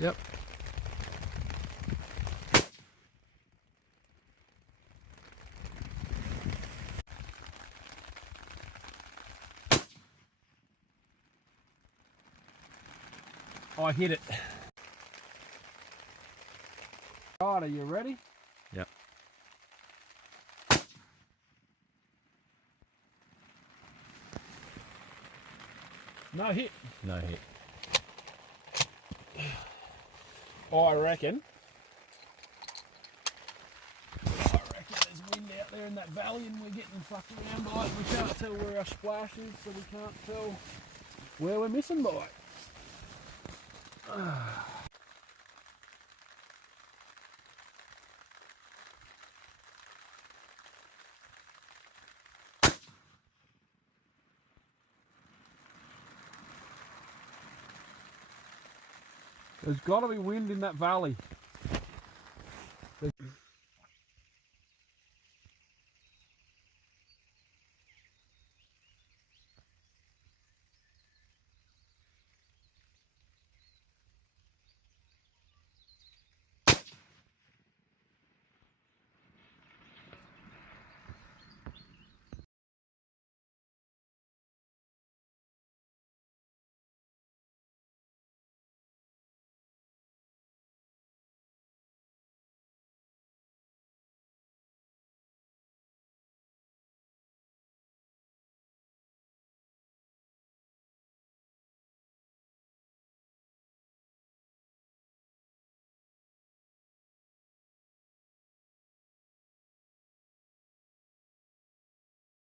Yep. I hit it. Right, are you ready? Yep. No hit. No hit. I reckon there's wind out there in that valley and we're getting fucked around by it. We can't tell where our splash is, so we can't tell where we're missing by it. There's got to be wind in that valley.